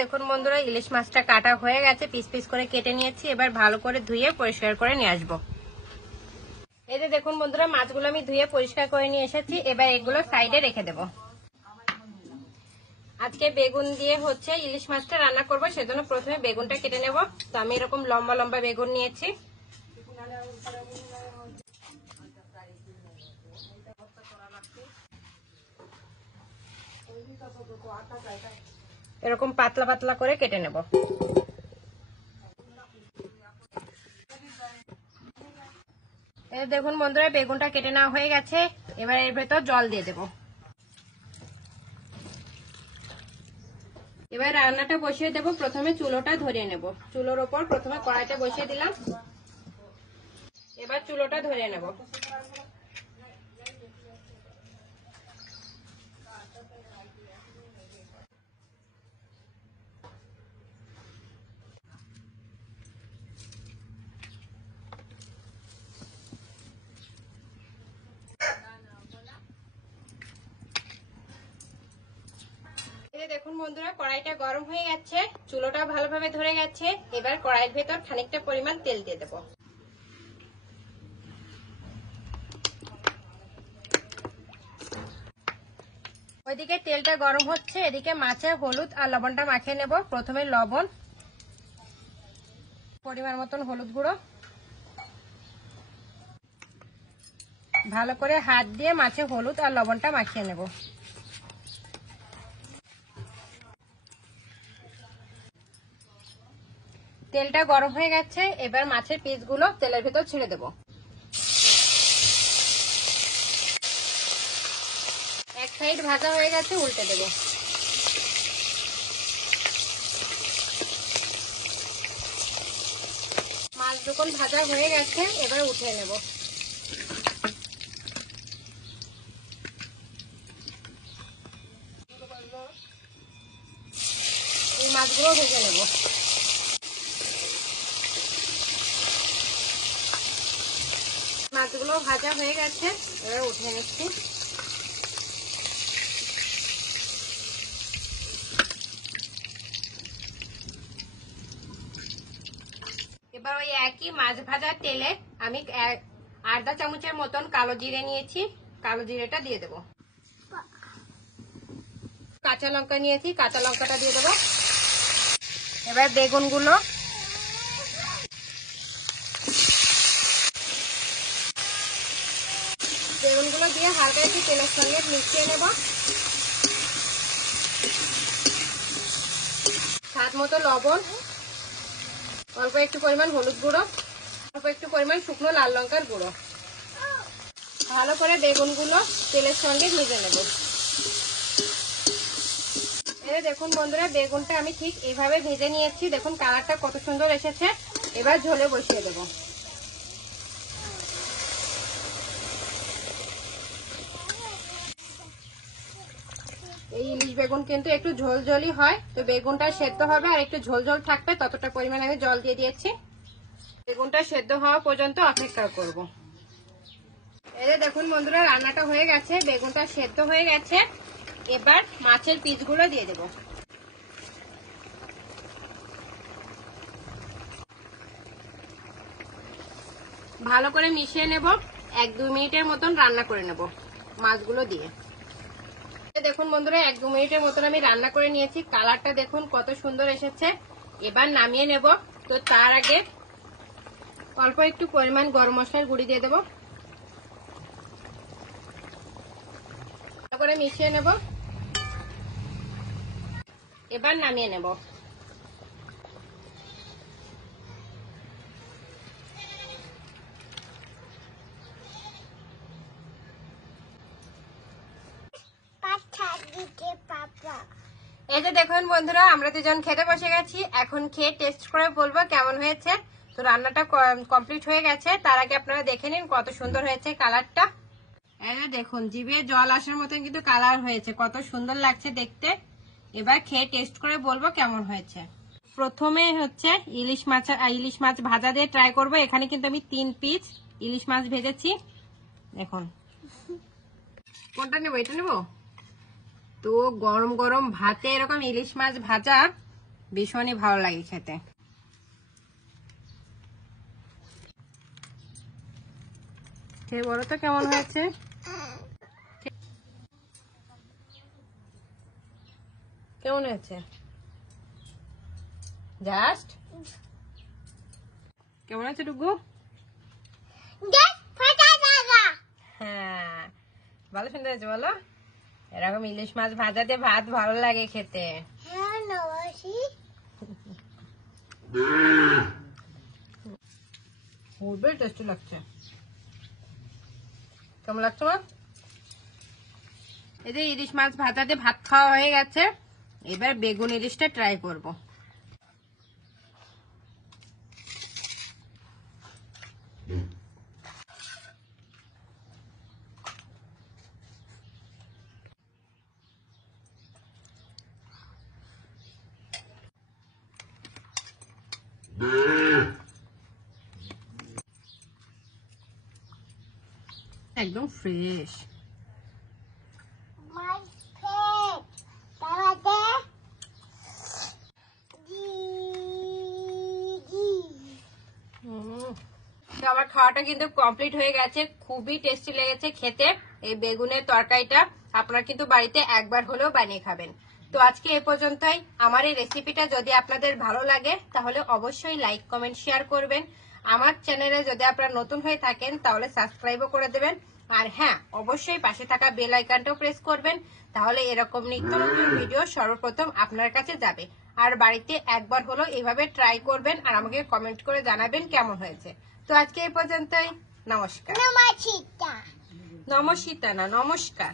দেখুন বন্ধুরা, ইলিশ মাছটা কাটা হয়ে গেছে, পিস পিস করে কেটে নিয়েছি। এবার ভালো করে ধুয়ে পরিষ্কার করে নিয়ে আসবো। এই যে দেখুন বন্ধুরা, মাছগুলো আমি ধুয়ে পরিষ্কার করে নিয়ে এসেছি। এবার এগুলো সাইডে রেখে দেব। আজকে বেগুন দিয়ে হচ্ছে ইলিশ মাছটা রান্না করব, সেজন্য প্রথমে বেগুনটা কেটে নেব। তো আমি এরকম লম্বা লম্বা বেগুন নিয়েছি। এরকম পাতলা পাতলা করে কেটে নেব। দেখুন বন্ধুরা, বেগুনটা কেটে নেওয়া হয়ে গেছে। এবার এর ভেতর জল দিয়ে দেব। এবার রান্নাটা বসিয়ে দেব। প্রথমে চুলোটা ধরিয়ে নেব। চুলোর ওপর প্রথমে কড়াইটা বসিয়ে দিলাম। এবার চুলোটা ধরিয়ে নেব। দেখুন বন্ধুরা, কড়াইটা গরম হয়ে গেছে, চুলোটা ভালোভাবে ধরে গেছে। এবার কড়াইয়ের ভেতর খানিকটা পরিমাণ তেল দিয়ে দেব। ওইদিকে তেলটা গরম হচ্ছে, এদিকে মাছে হলুদ আর লবণটা মাখিয়ে নেব। প্রথমে লবণ, পরিমাণ মতন হলুদ গুঁড়ো, ভালো করে হাত দিয়ে মাছে হলুদ আর লবণটা মাখিয়ে নেব। তেলটা গরম হয়ে গেছে, এবার মাছের পিসগুলো তেলের ভেতর ছেড়ে দেব। এক সাইড ভাজা হয়ে গেছে, উল্টে দেব। মাছ যখন ভাজা হয়ে গেছে, এবার উঠিয়ে নেব। এই মাছগুলো ভেজে নেব। মাছগুলো ভাজা হয়ে গেছে, এবার উঠিয়ে নিচ্ছি। এবার ওই একই মাছ ভাজার তেলে আমি আধা চামচের মতন কালো জিরে নিয়েছি। কালো জিরেটা দিয়ে দেব। কাঁচা লঙ্কা নিয়েছি, কাঁচা লঙ্কাটা দিয়ে দেবো। এবার বেগুনগুলো, বেগুনগুলো দিয়ে হালকা একটু তেলের সঙ্গে মিশিয়ে নেব। স্বাদ মতো লবণ, অল্প একটু পরিমাণ হলুদ গুঁড়ো, অল্প একটু পরিমাণ শুকনো লাল লঙ্কার গুঁড়ো। ভালো করে বেগুনগুলো তেলের সঙ্গে ভেজে নেব। এই দেখুন বন্ধুরা, বেগুনটা আমি ঠিক এইভাবে ভেজে নিয়েছি। দেখুন কালারটা কত সুন্দর এসেছে। এবার ঝোলে বসিয়ে দেব। এই ইলিশ বেগুন কিন্তু একটু ঝোল ঝোলই হয়, তো বেগুনটা সেদ্ধ হবে আর একটু ঝোল ঝোল থাকবে, ততটা পরিমাণে আমি জল দিয়ে দিয়েছি। বেগুনটা সেদ্ধ হওয়া পর্যন্ত অপেক্ষা করব। এই দেখুন বন্ধুরা, রান্নাটা হয়ে গেছে, বেগুনটা সেদ্ধ হয়ে গেছে। এবার মাছের পিসগুলো দিয়ে দেব। ভালো করে মিশিয়ে নেব। 1-2 মিনিটের মতন রান্না করে নেব মাছগুলো দিয়ে। দেখুন বন্ধুরা, 1-2 মিনিটের মতন আমি রান্না করে নিয়েছি। কালারটা দেখুন কত সুন্দর এসেছে। এবার নামিয়ে নেব। তো তার আগে অল্প একটু পরিমাণ গরম মশলার গুঁড়ি দিয়ে দেব। ভালো করে মিশিয়ে নেব। এবার নামিয়ে নেব। এই যে দেখুন বন্ধুরা, আমরা দুজন খেতে বসে গেছি। এখন খেয়ে টেস্ট করে বলবো কেমন হয়েছে। তো রান্নাটা কমপ্লিট হয়ে গেছে, তার আগে আপনারা দেখে নিন কত সুন্দর হয়েছে কালারটা। এই যে দেখুন, জিভে জল আসার মতন কিন্তু কালার হয়েছে, কত সুন্দর লাগছে দেখতে। এবার খেয়ে টেস্ট করে বলবো কেমন হয়েছে। প্রথমে হচ্ছে ইলিশ মাছ ভাজা দিয়ে ট্রাই করব। এখানে কিন্তু আমি 3 পিস ইলিশ মাছ ভেজেছি। দেখুন, কোনটা নেবো? এটা নেবো। তো গরম গরম ভাতে এরকম ইলিশ মাছ ভাজা ভীষণই ভালো লাগে খেতে। খেয়ে বলো তো কেমন হয়েছে। কেমন হয়েছে? জাস্ট কেমন আছে টুকু? হ্যাঁ, ভালো সুন্দর হয়েছে বলো। এরকম ইলিশ মাছ ভাজা দিয়ে ভাত ভালো লাগে খেতে। খুবই টেস্টি লাগছে। কেমন লাগছে মা? এই যে ইলিশ মাছ ভাজা দিয়ে ভাত খাওয়া হয়ে গেছে, এবার বেগুন ইলিশটা ট্রাই করবো। একদম ফ্রেশ। আমার খাওয়াটা কিন্তু কমপ্লিট হয়ে গেছে, খুবই টেস্টি লেগেছে খেতে। এই বেগুনের তরকারিটা আপনারা কিন্তু বাড়িতে একবার হলেও বানিয়ে খাবেন। তো আজকে এ পর্যন্তই। আমার এই রেসিপিটা যদি আপনাদের ভালো লাগে তাহলে অবশ্যই লাইক কমেন্ট শেয়ার করবেন। আমার চ্যানেলে যদি আপনারা নতুন হয়ে থাকেন তাহলে সাবস্ক্রাইবও করে দেবেন। আর হ্যাঁ, অবশ্যই পাশে থাকা বেল আইকনটাও প্রেস করবেন, তাহলে এরকম নিত্য নতুন ভিডিও সর্বপ্রথম আপনার কাছে যাবে। আর বাড়িতে একবার হলো এভাবে ট্রাই করবেন আর আমাকে কমেন্ট করে জানাবেন কেমন হয়েছে। তো আজকে এই পর্যন্তই। নমস্কার। নমস্কার না, নমস্কার।